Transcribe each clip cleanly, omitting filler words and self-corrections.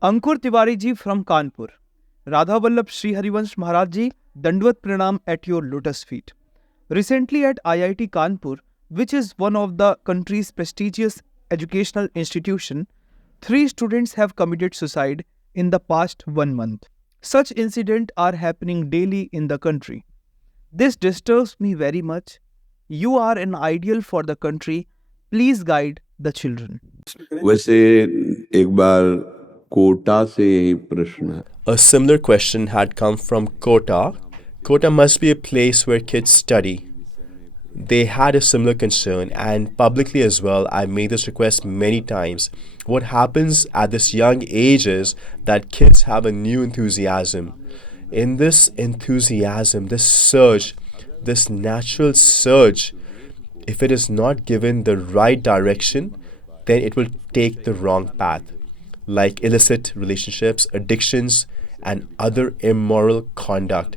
Ankur Tiwari ji from Kanpur. Radha Vallabh Sri Harivansh Maharaj ji, Dandvat Pranam at your lotus feet. Recently at IIT Kanpur, which is one of the country's prestigious educational institution, 3 students have committed suicide in the past 1 month. Such incidents are happening daily in the country. This disturbs me very much. You are an ideal for the country. Please guide the children. वैसे एक बार कोटा से यही प्रश्न है. A similar question had come from Kota. Kota must be a place where kids study. They had a similar concern, and publicly as well, I made this request many times. What happens at this young age is that kids have a new enthusiasm. In this enthusiasm, this surge, this natural surge, if it is not given the right direction, then it will take the wrong path, like illicit relationships, addictions, and other immoral conduct.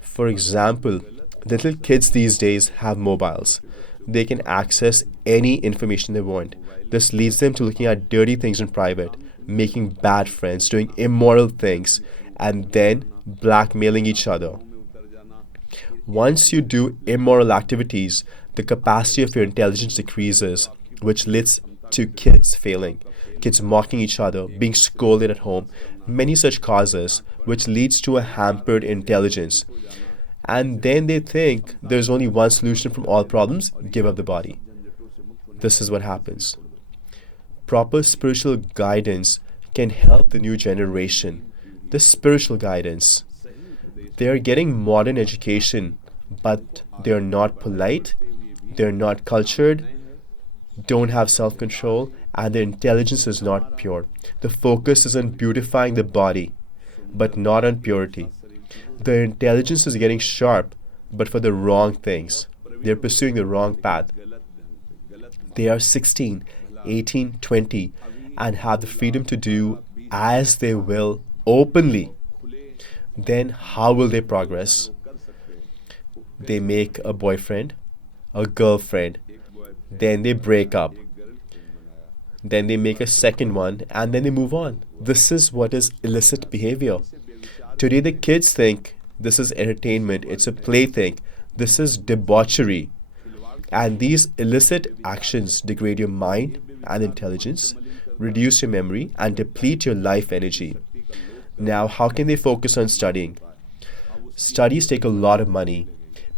For example, little kids these days have mobiles. They can access any information they want. This leads them to looking at dirty things in private, making bad friends, doing immoral things, and then blackmailing each other. Once you do immoral activities, the capacity of your intelligence decreases, which leads to kids failing, kids mocking each other, being scolded at home, many such causes, which leads to a hampered intelligence. And then they think there's only one solution from all problems: give up the body. This is what happens. Proper spiritual guidance can help the new generation. The spiritual guidance. They are getting modern education, but they are not polite, they are not cultured, don't have self-control, and their intelligence is not pure. The focus is on beautifying the body, but not on purity. Their intelligence is getting sharp, but for the wrong things. They're pursuing the wrong path. They are 16, 18, 20, and have the freedom to do as they will openly. Then how will they progress? They make a boyfriend, a girlfriend, then they break up. Then they make a second one, and then they move on. This is what is illicit behavior. Today the kids think this is entertainment, it's a plaything, this is debauchery. And these illicit actions degrade your mind and intelligence, reduce your memory, and deplete your life energy. Now, how can they focus on studying? Studies take a lot of money.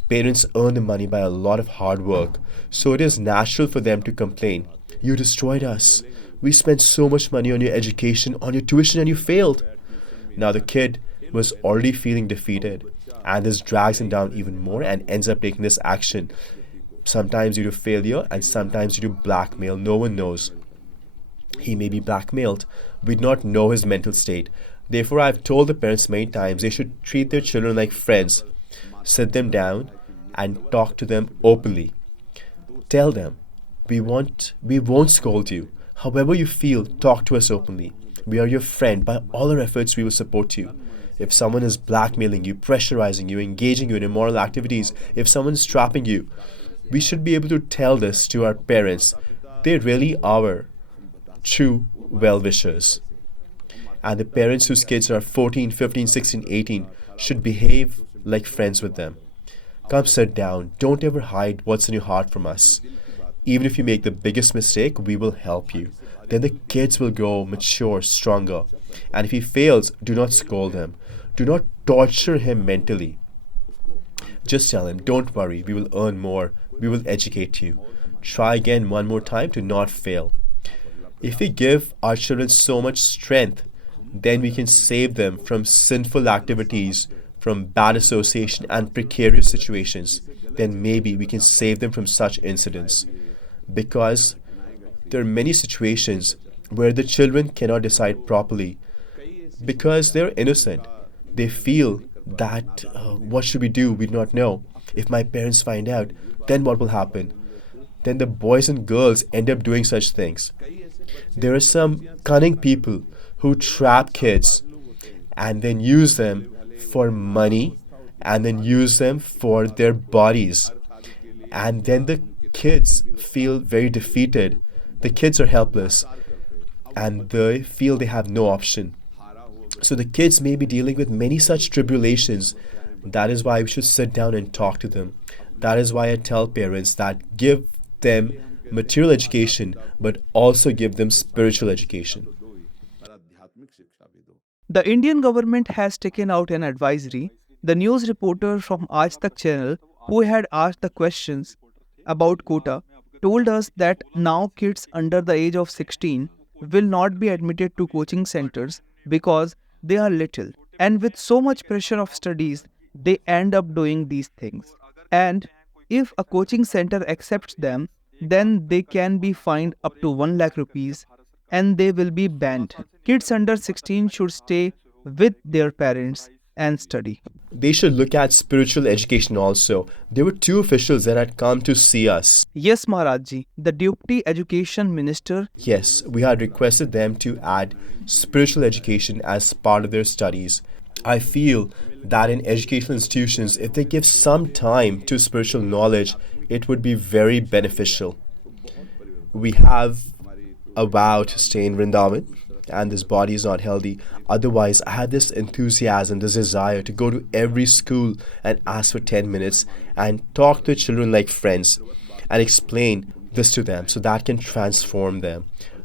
Parents earn the money by a lot of hard work, so it is natural for them to complain. You destroyed us. We spent so much money on your education, on your tuition, and you failed. Now the kid was already feeling defeated, and this drags him down even more and ends up taking this action. Sometimes due to failure and sometimes due to blackmail. No one knows. He may be blackmailed. We do not know his mental state. Therefore, I've told the parents many times they should treat their children like friends. Sit them down and talk to them openly. Tell them, we won't scold you. However you feel, talk to us openly. We are your friend. By all our efforts, we will support you. If someone is blackmailing you, pressurizing you, engaging you in immoral activities, if someone is trapping you, we should be able to tell this to our parents. They really are true well-wishers. And the parents whose kids are 14, 15, 16, 18 should behave like friends with them. Come sit down. Don't ever hide what's in your heart from us. Even if you make the biggest mistake, we will help you. Then the kids will grow mature, stronger. And if he fails, do not scold him. Do not torture him mentally. Just tell him, don't worry, we will earn more. We will educate you. Try again one more time to not fail. If we give our children so much strength, then we can save them from sinful activities, from bad association and precarious situations. Then maybe we can save them from such incidents. Because there are many situations where the children cannot decide properly because they're innocent. They feel that, what should we do? We do not know. If my parents find out, then what will happen? Then the boys and girls end up doing such things. There are some cunning people who trap kids and then use them for money and then use them for their bodies. And then the kids feel very defeated. The kids are helpless. and they feel they have no option. So the kids may be dealing with many such tribulations. That is why we should sit down and talk to them. That is why I tell parents that give them material education but also give them spiritual education. The Indian government has taken out an advisory. The news reporter from Aaj Tak channel, who had asked the questions about quota, told us that now kids under the age of 16 will not be admitted to coaching centers because they are little. And with so much pressure of studies, they end up doing these things. And if a coaching center accepts them, then they can be fined up to 1 lakh rupees and they will be banned. Kids under 16 should stay with their parents and study. They should look at spiritual education also. There were two officials that had come to see us. Yes, Maharaji, the Deputy Education Minister. Yes, we had requested them to add spiritual education as part of their studies. I feel that in educational institutions, if they give some time to spiritual knowledge, it would be very beneficial. We have a vow to stay in Vrindavan, and this body is not healthy. Otherwise, I had this enthusiasm, this desire to go to every school and ask for 10 minutes and talk to children like friends and explain this to them so that can transform them.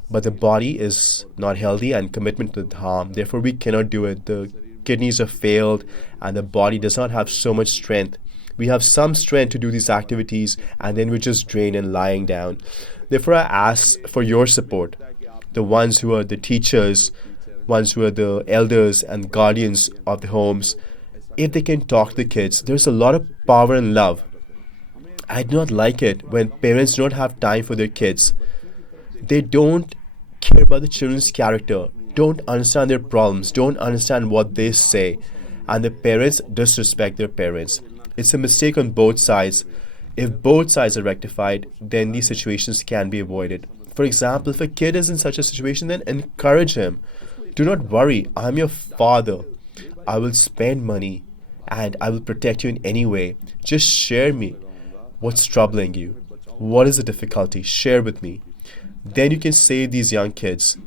But the body is not healthy and commitment to the Dham. Therefore, we cannot do it. The kidneys have failed and the body does not have so much strength. We have some strength to do these activities and then we just drain and lying down. Therefore, I ask for your support. The ones who are the teachers, ones who are the elders and guardians of the homes, if they can talk to the kids, there's a lot of power and love. I do not like it when parents don't have time for their kids. They don't care about the children's character, don't understand their problems, don't understand what they say, and the parents disrespect their parents. It's a mistake on both sides. If both sides are rectified, then these situations can be avoided. For example, if a kid is in such a situation, then encourage him. Do not worry, I'm your father. I will spend money and I will protect you in any way. Just share me what's troubling you. What is the difficulty? Share with me. Then you can save these young kids.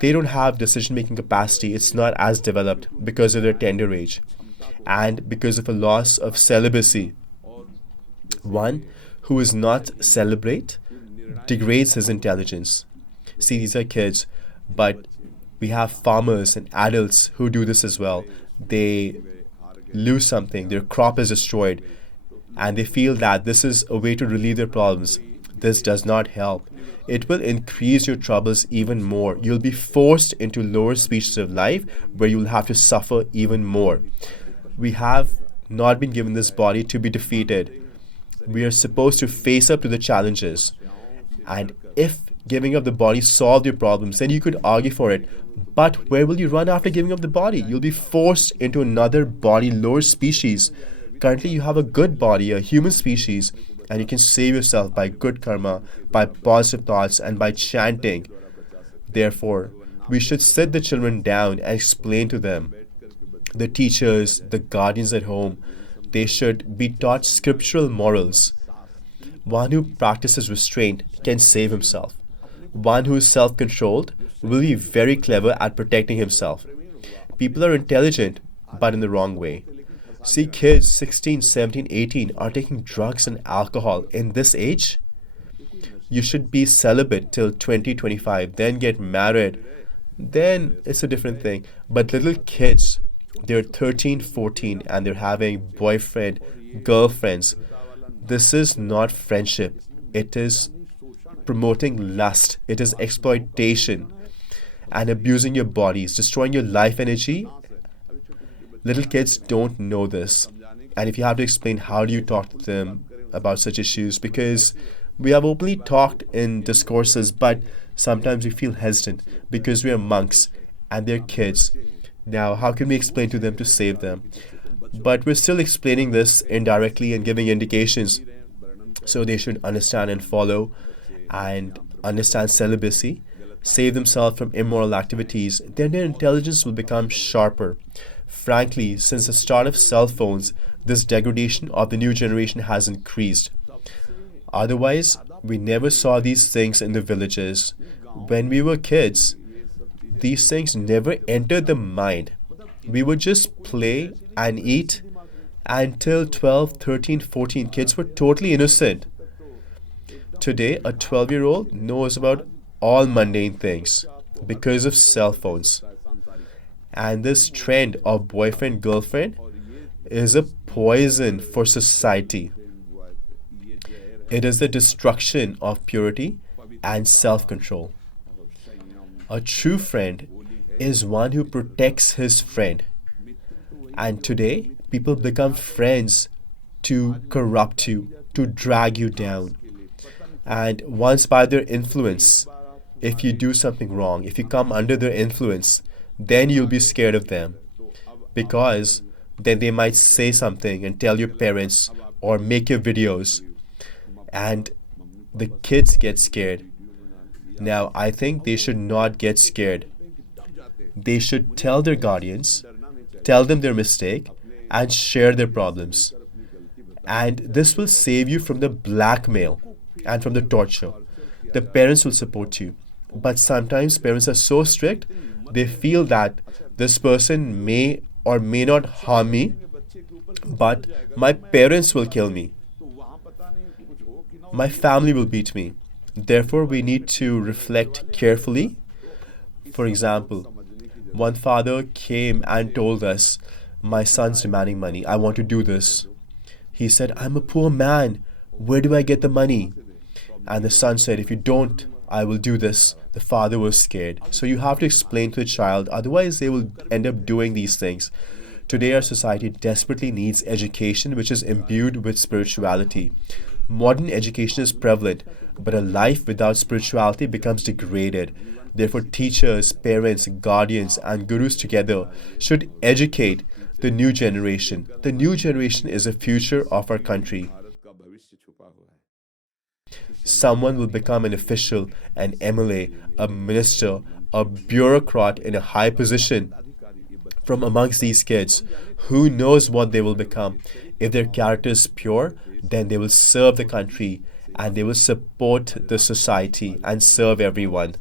They don't have decision making capacity, it's not as developed because of their tender age and because of a loss of celibacy. One who is not celibate degrades his intelligence. See, these are kids, but we have farmers and adults who do this as well. They lose something, their crop is destroyed, and they feel that this is a way to relieve their problems. This does not help. It will increase your troubles even more. You'll be forced into lower species of life where you'll have to suffer even more. We have not been given this body to be defeated. We are supposed to face up to the challenges. And if giving up the body solved your problems, then you could argue for it. But where will you run after giving up the body? You'll be forced into another body, lower species. Currently, you have a good body, a human species, and you can save yourself by good karma, by positive thoughts, and by chanting. Therefore, we should sit the children down and explain to them. The teachers, the guardians at home, they should be taught scriptural morals. One who practices restraint can save himself. One who is self-controlled will be very clever at protecting himself. People are intelligent, but in the wrong way. See, kids 16, 17, 18 are taking drugs and alcohol in this age. You should be celibate till 20, 25, then get married. Then it's a different thing. But little kids, they're 13, 14 and they're having boyfriend, girlfriends. This is not friendship. It is promoting lust. It is exploitation and abusing your bodies, destroying your life energy. Little kids don't know this. And if you have to explain, how do you talk to them about such issues? Because we have openly talked in discourses, but sometimes we feel hesitant because we are monks and they're kids. Now, how can we explain to them to save them? But we're still explaining this indirectly and giving indications. So they should understand and follow and understand celibacy, save themselves from immoral activities. Then their intelligence will become sharper. Frankly, since the start of cell phones, this degradation of the new generation has increased. Otherwise, we never saw these things in the villages. When we were kids, these things never entered the mind. We would just play and eat until 12, 13, 14 kids were totally innocent. Today, a 12-year-old knows about all mundane things because of cell phones. And this trend of boyfriend girlfriend is a poison for society. It is the destruction of purity and self control. A true friend is one who protects his friend. And today, people become friends to corrupt you, to drag you down. And once by their influence, if you do something wrong, if you come under their influence, then you'll be scared of them. Because then they might say something and tell your parents or make your videos. And the kids get scared. Now, I think they should not get scared. They should tell their guardians, tell them their mistake, and share their problems. And this will save you from the blackmail and from the torture. The parents will support you. But sometimes parents are so strict, they feel that this person may or may not harm me, but my parents will kill me. My family will beat me. Therefore, we need to reflect carefully. For example, one father came and told us, my son's demanding money. I want to do this. He said, I'm a poor man. Where do I get the money? And the son said, if you don't, I will do this. The father was scared. So you have to explain to the child, otherwise they will end up doing these things. Today our society desperately needs education which is imbued with spirituality. Modern education is prevalent, but a life without spirituality becomes degraded. Therefore, teachers, parents, guardians, and gurus together should educate the new generation. The new generation is the future of our country. Someone will become an official, an MLA, a minister, a bureaucrat in a high position from amongst these kids. Who knows what they will become? If their character is pure, then they will serve the country and they will support the society and serve everyone.